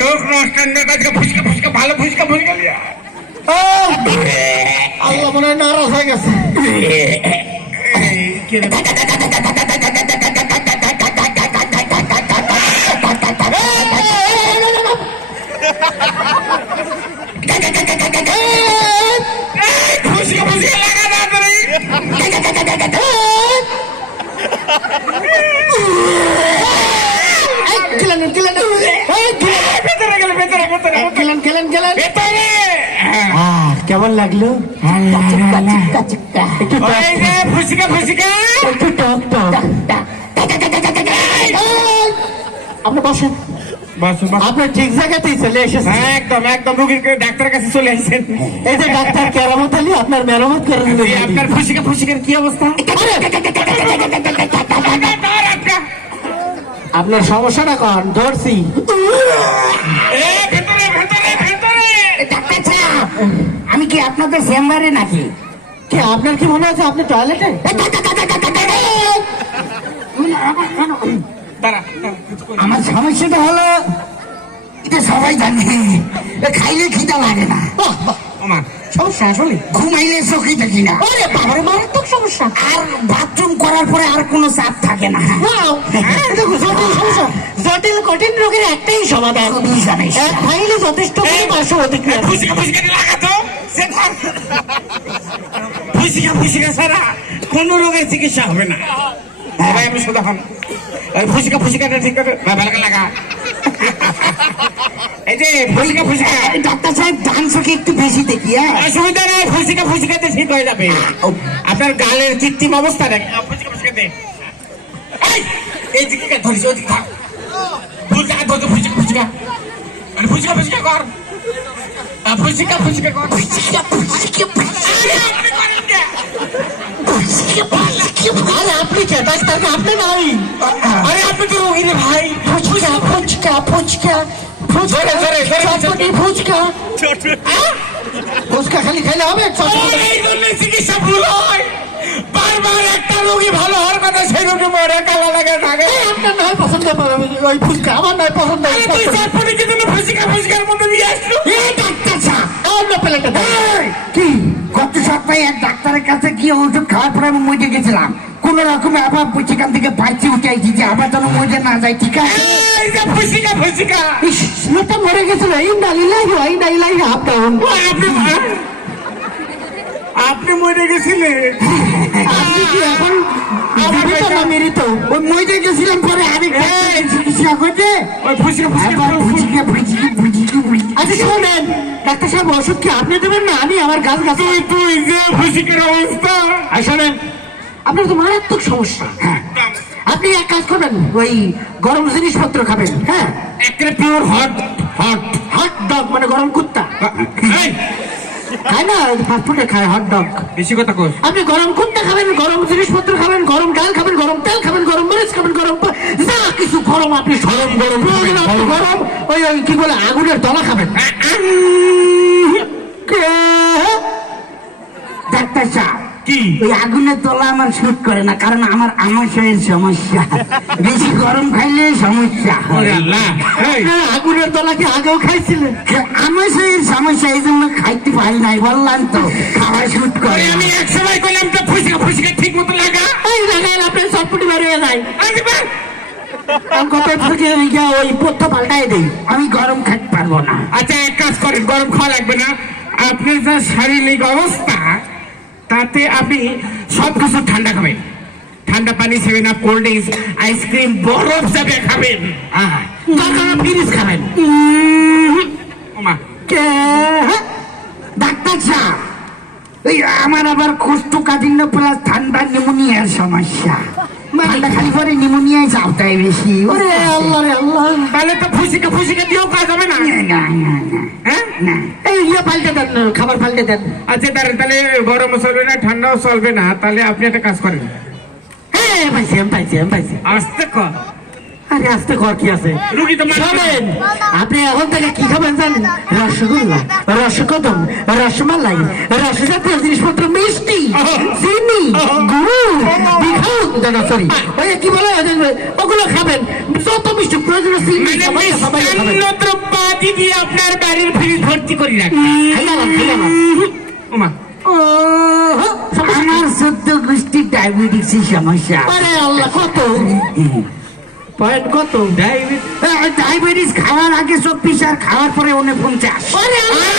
তোক নষ্টের কাছে ফুচকা ফুচকা ভালো ফুচকা ফুচকা লিয়া! আল্লাহ মনে হয় নারাজ হয়ে গেছে। কেমন লাগল? একটু টক ওই যে ফুচকা ফুচকা একটু টক টক। আপনি বসেন। বাস ঠিক জায়গাতেই চলে এসেছেন। হ্যাঁ, একদম একদম। রুগীর ডাক্তারের কাছে চলে আসছেন এই যে ডাক্তার কেরামত আলী আপনার মেরামত করে দিল আপনার ফুসিকা ফুসিকার কি অবস্থা? আপনার সমস্যাটা কন? ধরছি। ভেতরে ভেতরে ভেতরে। কি আপনাদের চেম্বারে নাকি কি আপনার কি মনে আছে আপনি টয়লেটে আমার সমস্যাটা হলো এটা সবাই জানে এ খাইলে খিদা লাগে না ওমা, সমস্যা আসলে ঘুমাইলে চোখে দেখি না। ওরে বাবার মারাত্মক সমস্যা। আর বাথরুম করার পরে আর কোনো চাপ থাকে না। জটিল সমস্যা। জটিল কঠিন রোগের একটাই সমাধান। এক যথেষ্ট পার্শ্ব প্রতিক্রিয়া ফুসিকা ফুসিকা লাগাতো সে ধর। ফুসিকা ফুসিকা ছাড়া কোনো রোগের চিকিৎসা হবে না। ভাই আমি শুধু ওই ফুসিকা ফুসিকাটা ঠিক করে ভালো লাগা। এই যে ফুসিকা ফুসিকা। ডাক্তার সাহেব একটু বেশি দেখি হ্যাঁ? অসুবিধা নেই ফুসিকা ফুসিকাতে ঠিক হয়ে যাবে। আপনার গালের কৃত্রিম অবস্থা দেখ। ফুসিকা ফুসিকাতে। এই, দিকে ধরিস ওই দিকে থাক। জায়গায় ধরতে ফুসিকা ফুসিকা। আরে ফুসিকা ফুসিকা কর। ফুসিকা ফুসিকা কর। ফুসিকা ফুসিকা আরে আপনি করেন কে? আরে আপনি কে? ডাক্তার আপনি নাই আরে আপনি তো রোগী রে ভাই। ফুচকা ফুচকা ফুচকা। ফুচকা ফুচকা ফুচকা। খালি খাইলে হবে? হয়। বারবার একটা রোগী ভালো হওয়ার কথা সেই রোগী মরে কালা লাগে থাকে আপনার নয় পছন্দ করে ওই ফুচকা আমার নয় পছন্দ আরে তুই চটপটি কি জন্য ফুসিকা ফুসিকার মধ্যে নিয়ে আসলো? এই ডাক্তার সাহেব অন্য প্লেটে কি? গত সপ্তাহে এক ডাক্তারের কাছে গিয়ে ওষুধ খাওয়ার পরে আমি মরে গেছিলাম। কোন রকমে আবার সেখান থেকে বাইচে উঠে আইছি যে আবার যেন মরে না যায় ঠিক আছে? ফুসিকা ফুসিকা। লোকটা মরে গেছিল। ডাউন আপনি মরে গেছিলেন আপনি কি এখন জীবিত না মৃত? ওই মরে গেছিলাম পরে আমি এই, চিকিৎসা করতে। ওই ফুসিকা ফুসিকা। আচ্ছা শোনেন ডাক্তার সাহেব ওষুধ কি আপনি দেবেন না? আমি আমার গাছ গাছ তুই তুই যে ফুসিকার অবস্থা। আর শোনেন। আপনার তো মারাত্মক সমস্যা। হ্যাঁ। আপনি এক কাজ করবেন ওই গরম জিনিসপত্র খাবেন হ্যাঁ? একটা pure hot hot hot dog মানে গরম কুত্তা। খায় না ফাস্টফুডে খায় হট ডগ বেশি কথা কস। আপনি গরম কুত্তা খাবেন গরম জিনিসপত্র খাবেন গরম ডাল খাবেন গরম তেল খাবেন গরম মরিচ খাবেন গরম পা- যা কিছু গরম আপনি গরম গরম গরম ওই ওই কি বলে আগুনের তলা খাবেন। ডাক্তার সাহেব কি? ওই আগুনের তলা আমার শুট করে না কারণ আমার আমাশয়ের সমস্যা। বেশি গরম খাইলে সমস্যা আগুনের তলা কি আগেও খাইছিলেন? আমাশয়ের সমস্যা এই জন্য খাইতে পারি নাই বললাম তো খাওয়া শুট করে আমি এক সময় কইলাম তো ফুসিকা ফুসিকা ঠিক মতো লাগা। এই লাগাইল আপনার চটপটি বের হয়ে যায়। কত থেকে ওই পথ্য পাল্টাই দেই? আমি গরম খাইতে পারব না। আচ্ছা এক কাজ করেন গরম খাওয়া লাগবে না। আপনার যা শারীরিক অবস্থা তাতে আপনি সব কিছু ঠান্ডা খাবেন। ঠান্ডা পানি সেবেন না কোল্ড ড্রিঙ্কস আইসক্রিম বরফ যাবে খাবেন। দরকার ফিরিস খাবেন। ওমা। কে? ডাক্তার সাহেব। ওই আমার আবার কোষ্ঠকাঠিন্য প্লাস ঠান্ডা নিমোনিয়ার সমস্যা। ঠান্ডা খালি পরে নিমোনিয়ায় চাপটাই বেশি ওরে আল্লাহ রে আল্লাহ। তাহলে তো ফুসিকা ফুসিকা দিয়েও কাজ হবে না? না না হ্যাঁ? না। এই ইয়ে পাল্টে দেন খাবার পাল্টে দেন। আচ্ছা তাহলে তাহলে গরমও চলবে না ঠান্ডাও চলবে না তাহলে আপনি একটা কাজ করেন। হ্যাঁ পাইছি পাইছি পাইছি। আসতে কর। আরে আস্তে ঘর কি আছে? রুগী তো মারবে। শোনেন আপনি এখন থেকে কি খাবেন জানেন? রসগোল্লা রসকদম রসমালাই রসজাতীয় জিনিসপত্র মিষ্টি চিনি গুড় সরি ওই কি বলে? ওগুলো খাবেন। যত মিষ্টি প্রয়োজন মানে সবাই সবাই খাবেন। মিষ্টান্ন দ্রব্য ধরি রাখ খাইলাম খাইলাম ওমা। ও আমার সদ্য গোষ্ঠী ডায়াবেটিক্সের সমস্যা। আরে আল্লাহ কত? পয়েন্ট কত? ডায়াবেটিস খাওয়ার আগে চব্বিশ আর খাওয়ার পরে আল্লাহ!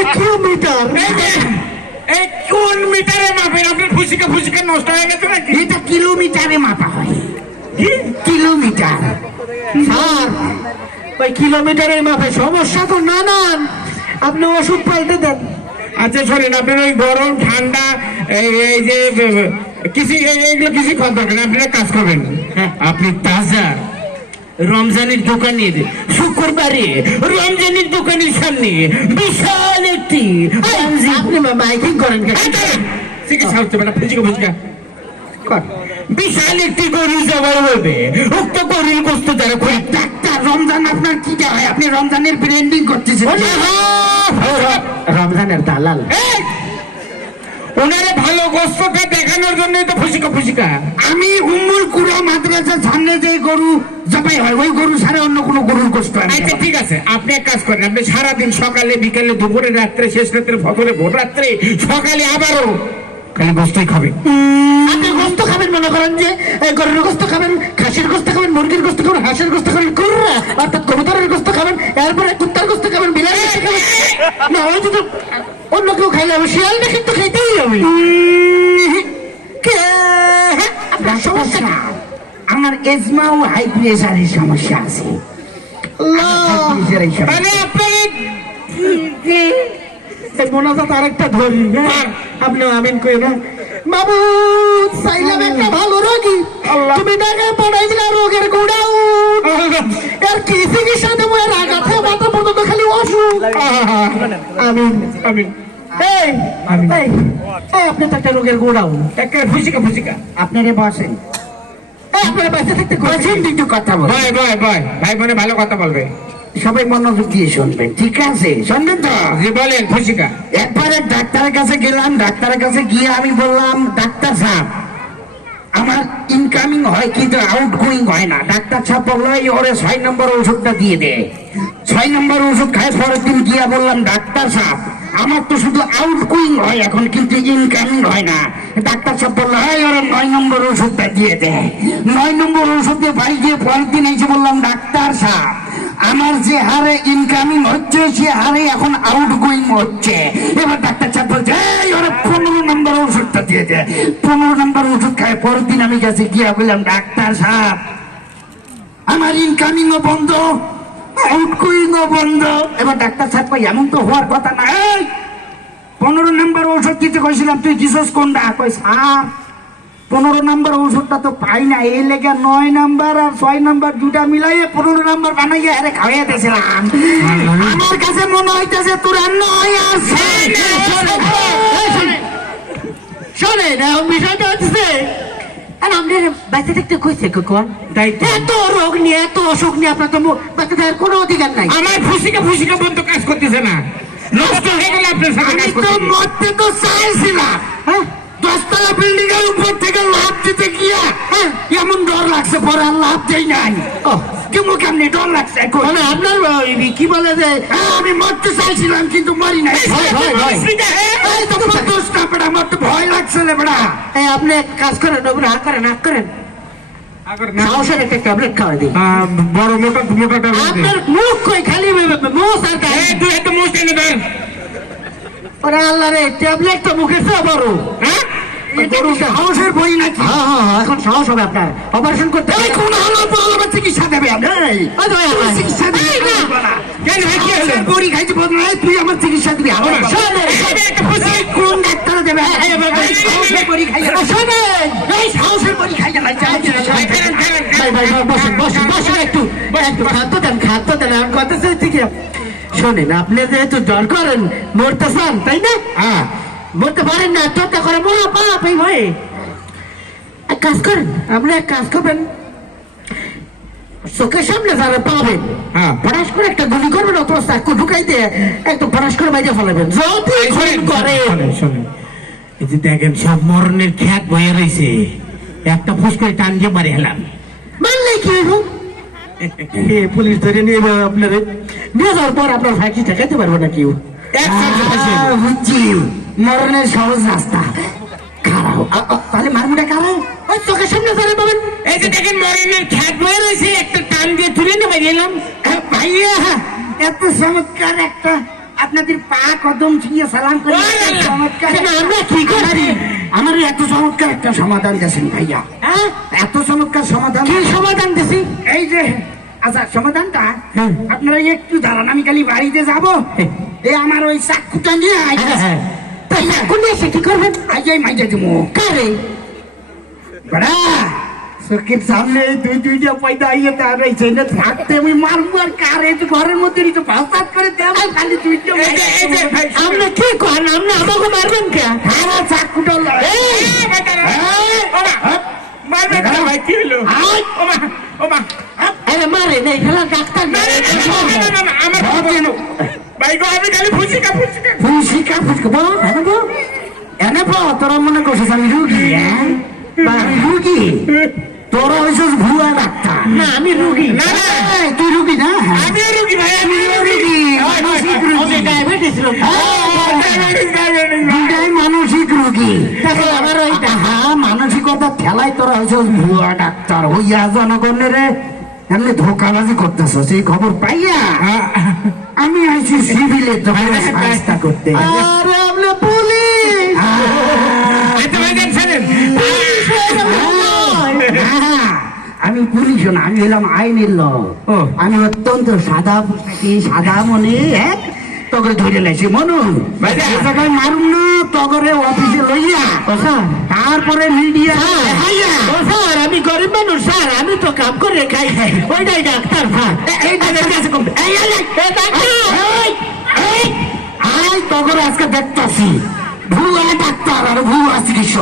এক কিলোমিটার কোন মিটারে মাপেন আপনার ফুসিকা ফুসিকা নষ্ট হয়ে গেছে নাকি? এটা কিলোমিটারে মাপা হয়। কিলোমিটার। স্যার ওই কিলোমিটারের মাপে সমস্যা তো নানান আপনি ওষুধ পাল্টে দেন। আচ্ছা শোনেন আপনার ওই গরম ঠান্ডা এই যে কিছু এইগুলো কিছু দরকার? কাজ করবেন। আপনি তাজা রমজানের শুক্রবারে রমজানের দোকানের সামনে বিশাল একটি আপনি মাইকিং করেন চিকিৎসা হচ্ছে ফুচকা ফুচকা। বিশাল একটি গরু জবাই হবে উক্ত গরুর গোস্ত দ্বারা ডাক্তার রমজান আপনার কিটা হয়? আপনি রমজানের ব্র্যান্ডিং করতেছেন। রমজানের দালাল! ওনারে ভালো গোস্তটা দেখানোর জন্যই তো ফুসিকা ফুসিকা। আমি উম্মুল কুড়া মাদ্রাসার সামনে যে গরু জবাই হয় ওই গরু ছাড়া অন্য কোনো গরুর গোস্ত আচ্ছা। ঠিক আছে আপনি এক কাজ করেন আপনি সারাদিন সকালে বিকালে দুপুরে রাত্রে শেষ রাত্রে ফজরে ভোর রাত্রে সকালে আবারও খালি গোস্তই খাবে আপনি গোস্ত খাবেন মনে করেন যে গরুর গোস্ত খাবেন খাসির গোস্ত খাবেন মুরগির গোস্ত খাবেন হাঁসের গোস্ত খাবেন কুর্রা অর্থাৎ কবুতরের গোস্ত খাবেন এরপরে কুত্তার গোস্ত খাবেন বিলার গোস্ত খাবেন। না ওই যদি অন্য কেউ খাইলে হবে শিয়ালটা কিন্তু খাইতেই হবে। সমস্যা না আমার এজমা ও হাই প্রেশারের সমস্যা আছে। মানে আপনার মোনাজাত আরেকটা ধরি হ্যাঁ? আপনি আমিন কই না একটা ভালো রোগী। তুমি রোগের গোড়াও। এর কি চিকিৎসা দেবো? এর আঘাতে মাথা পর্যন্ত খালি অসুখ। আমিন আমি এই এই এই আপনি তো একটা রোগের গোড়াও। একটা ফুসিকা ফুসিকা আপনারে বসেন আপনার থাকতে কথা বয় বয়। ভাই বোনে ভালো কথা বলবে। সবাই মনোযোগ দিয়ে শুনবেন ঠিক আছে শুনবেন তো? বলেন ফুসিকা একবারে ডাক্তারের কাছে গেলাম ডাক্তারের কাছে গিয়ে আমি বললাম ডাক্তার সাহেব আমার ইনকামিং হয় কিন্তু আউট গোয়িং হয় না। ডাক্তার সাহেব বলল এই ওরে ছয় নম্বর ওষুধটা দিয়ে দে। ছয় নম্বর ওষুধ খায় পরের দিন গিয়া বললাম ডাক্তার সাহেব আমার তো শুধু আউট গোয়িং হয় এখন কিন্তু ইনকামিং হয় না। ডাক্তার সাহেব বলল এই ওরে নয় নম্বর ওষুধটা দিয়ে দে। নয় নম্বর ওষুধ দিয়ে বাড়ি গিয়ে পরের দিন এসে বললাম ডাক্তার সাহেব আমার যে হারে ইনকামিং হচ্ছে, সে হারে এখন আউট গোয়িং হচ্ছে। এবার ডাক্তার সাহেব বলছে, এই, ওরা পনেরো নম্বর ওষুধটা দিয়ে দে পনেরো নম্বর ওষুধ খায় পরের দিন আমি কাছে গিয়া বললাম, ডাক্তার সাহেব, আমার ইনকামিং ও বন্ধ আউট গোয়িং ও বন্ধ। এবার ডাক্তার সাহেব এমন তো হওয়ার কথা না। পনেরো নম্বর ওষুধ দিতে কইছিলাম, তুই দিছস কোনটা? কই স্যার পনেরো নাম্বার ওষুধটা তো পাই না এই লেগে নয় নাম্বার আর ছয় নাম্বার দুটা মিলাইয়ে পনেরো নাম্বার বানাইয়ে আরে খাওয়াই দিয়েছিলাম। আমার কাছে মনে হইতেছে তোরা নয় আর। শোনেন এখন বিষয়টা হচ্ছে আর থাকতে কইছে কোন তাই তো। এত রোগ নিয়ে এত অসুখ নিয়ে আপনার তো থাকার কোনো অধিকার নাই। আমার ফুসিকা ফুসিকা বন্ধু কাজ করতেছে না। নষ্ট হয়ে গেলে আপনার সাথে কাজ তো করতে মরতে তো চাইছিলাম। হ্যাঁ? দশতলা বিল্ডিং এর উপর থেকে লাভ দিতে গিয়া হ্যাঁ। এমন ডর লাগছে পরে আর লাভ দেই নাই। কেমন কেমনি ডর লাগছে কই। মানে আপনার কি বলে যে হ্যাঁ, আমি মরতে চাইছিলাম কিন্তু মরি নাই। ভয়, ভয়, ভয়। এই তো তোমার দোষ না বেটা আমার ভয় লাগছে রে বেটা। এই আপনি কাজ করেন ওগুলো হাত করেন হাত করেন সাহসের একটা ট্যাবলেট খাওয়া দিই বড় মোটা আপনার মুখ কই খালি মুখ আর একটা মুখ ওরে আল্লাহ রে ট্যাবলেট তো চেয়ে বড়। হ্যাঁ? এটা কি বই নাকি? হ্যাঁ হ্যাঁ হ্যাঁ, এখন সাহস হবে আপনার। অপারেশন করতে এই কোন হালাল পাগল চিকিৎসা দেবে আমি। এই ওই তো, ওই, ওই। চিকিৎসা দিবি না। কেন কি হলো? বড়ি খাইতে বল না তুই আমার চিকিৎসা দিবি হালাল শোনেন, এই একটা কোন ডাক্তার দেবে। এই, এই, এই, এই, সাহসের বড়ি খাইয়া এই সাহসের বড়ি খাইয়া নাই ভাই, ফেরেন, ফেরেন, ভাই ভাই ভাই, বসেন বসেন বসেন একটু। একটু খাদ্য দেন খাদ্য দেন। আমি কথা চাইছি কি শোনেন আপনি যেহেতু জ্বর করেন মরতে চান তাই না? হ্যাঁ। মরতে পারেন না চর্চা করে মহা পাপ এই ভয়ে। এক কাজ করেন আপনি এক কাজ করবেন। চোখের সামনে যারা পাবেন হ্যাঁ। করে একটা গুলি করবেন অথবা চাকু ঢুকাই দিয়ে করে বাইরে ফেলাবেন। যদি করে। এই যে দেখেন সব মরণের খ্যাত বয়ে রয়েছে একটা ফুস করে টান দিয়ে মারি হেলাম মানলে কি হইব? পুলিশ ধরে নিয়ে যাবে আপনারে। নিয়ে যাওয়ার পর আপনার ফাঁকি ঠেকাইতে পারব না কেউ। বুঝছি। মরণের সহজ রাস্তা। খারাপ তাহলে মারমুটা কারা ওই চোখের সামনে ধরে পাবেন এই যে দেখেন মরণের খ্যাত বয়ে রয়েছে একটা টান দিয়ে তুলে নেবে গেলাম ভাইয়া এত চমৎকার একটা আপনাদের পা কদম ছুঁয়ে সালাম করে! চমৎকার আমরা কি করছি? আমার এত চমৎকার একটা সমাধান দিয়েছেন ভাইয়া। হ্যাঁ? এত চমৎকার সমাধান। কি সমাধান দিছি? এই যে আচ্ছা সমাধানটা হ্যাঁ। আপনারা একটু দাঁড়ান আমি খালি বাড়িতে যাব। এই আমার ওই চাকুটা নিয়ে হ্যাঁ, হ্যাঁ। না কোন এসে কি করবেন আইজাই মাইজা দেবো কারে বড়া চোখের সামনে এই দুই দুইটা পয়দা আইয়ে তার এই চেনে থাকতে আমি মারবো আর কার এই ঘরের মধ্যে এই যে ভাষাত করে দেব খালি দুইটা এই এই আপনি কি করেন আপনি আমাকে মারবেন কে খারাপ চাকুটা এই, ভাই কি হলো আরে মারে খেলা ডাক্তার না, না, না, না, না, আমার বাবা কথা কেন? ভাই গো আমি খালি ফুসিকা ফুসিকা ফুসিকা ফুসকা বল এনে বল তোরা মনে করছিস আমি রুগী হ্যাঁ? বা আমি রুগী? তোরা হয়েছিস ভুয়া ডাক্তার। না আমি রুগী। না, না। তুই রুগী না? আমিও রুগী ভাই আমিও রুগী। রুগী, হয়, হয়, মানসিক রুগী। ডায়াবেটিস রোগ। ডায়াবেটিস, ডায়াবেটিস, ভাই। দুটাই মানসিক রোগী। দেখো ওইটা হ্যাঁ মানসিকতা ঠেলাই তোরা ভুয়া ডাক্তার। হইয়া জনগণের এমনি ধোকাবাজি করতেছ সেই খবর পাইয়া? আমি আইছি সিভিলে তোকে করতে। আরে আপনি পুলিশ! আমি পুলিশ না আমি হলাম আইনের লোক। আমি অত্যন্ত সাদা পোশাকি সাদা মনে এক তগরে ধরে লাইছি মনু। জায়গায় মারুম না তগরে অফিসে লইয়া। তারপরে মিডিয়া ও স্যার আমি গরিব মানুষ স্যার আমি তো কাম করে খাই। ওইটাই ডাক্তার এই কাছে কম। এই, আই তগরে আজকে দেখতাছি। ভুয়া ডাক্তার আর ভুয়া চিকিৎসক।